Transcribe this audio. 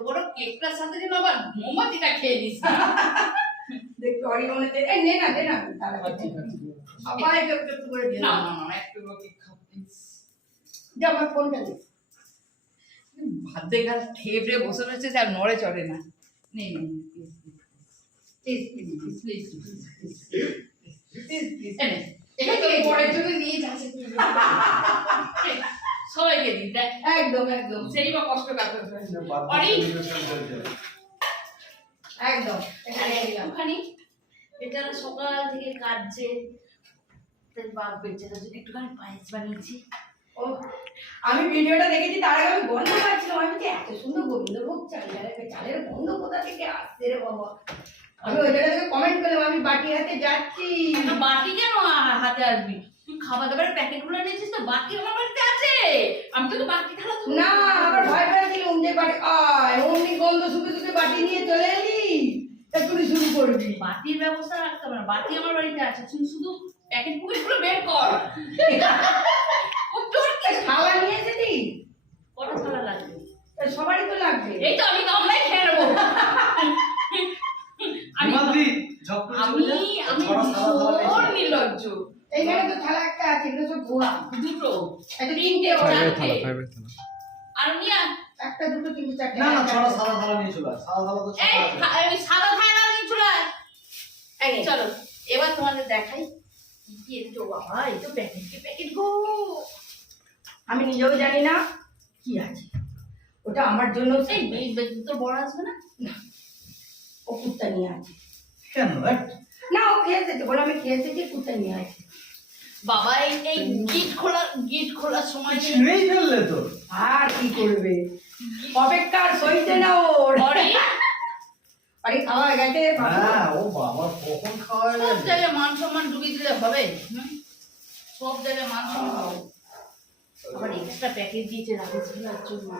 বড় কেকটার সাথে যেন আবার মোমবাতিটা খেয়ে নিস দেখতে অরিয়নেতে এই নে না তাহলে আবার একটু একটু করে দিও না একটু কেক খাও প্লিজ দে আমার ফোনটা দে ভাতে গাল ঠেবড়ে বসে রয়েছে আর নড়ে চড়ে না নে প্লিজ এটা তো পরের জন্য নিয়ে যাচ্ছে সবাইকে দিন দেখ একদম সেই বা কষ্ট কাটবে একদম একটুখানি বেচারা সকাল থেকে কাটছে তাই বাপ বেচারা যদি একটুখানি পায়েস বানিয়েছি ও আমি ভিডিওটা দেখেছি তার আগে আমি গন্ধ পাচ্ছিলাম আমি যে এত সুন্দর গোবিন্দভোগ চালের গন্ধ কোথা থেকে আসছে রে বাবা আমি ওই জায়গা থেকে কমেন্ট করলাম আমি বাটি হাতে যাচ্ছি বাটি কেন হাতে আসবি তুই খাবার দাবারের প্যাকেটগুলো নিয়েছিস তো বাটি আমার বাড়িতে আছে আমি তোকে বাটি খেলা না আবার ভয় পেয়েছিলাম যে বাটি অমনি গন্ধ শুকে বাটি নিয়ে চলে এলি এক্ষুনি শুরু করবি বাটির ব্যবস্থা রাখতে হবে না বাটি আমার বাড়িতে আছে তুই শুধু প্যাকেট পুকেটগুলো বের কর খাওয়া নিয়ে এসেছি কটা থালা লাগবে সবারই তো লাগবে এই তো আমি গামলায় খেয়ে নেবো আমি নির্লজ্জ এইখানে তো থালা একটা আছে এগুলো সব ধোয়া দুটো একটা তিনটে আর নিয়া একটা দুটো তিনটে চারটে না ছড়া সাদা থালা নিয়ে চলে সাদা থালা তো এই সাদা থালা নিয়ে চলে আয় চলো এবার তোমাদের দেখাই কি এনেছো বাবা এই তো প্যাকেট গো আমি নিজেও জানি না কি আছে ওটা আমার জন্য এই তোর বড় আসবে না ও কুত্তা নিয়ে আছে কেন না ও খেয়েছে বলে আমি খেয়েছি যে কুত্তা নিয়ে আছে বাবা এই গিট খোলার সময় ছিঁড়েই ফেললে তো আর কি করবে অপেক্ষা সইতে না ওর আরে খাওয়া হয়ে গেছে হ্যাঁ ও বাবা কখন খাওয়া হয়ে সব গেছে জায়গায় মান সম্মান ডুবিয়ে দিলে হবে সব জায়গায় মান সম্মান হবে আবার এক্সট্রা প্যাকেট দিয়েছে রাখেছিল জন্য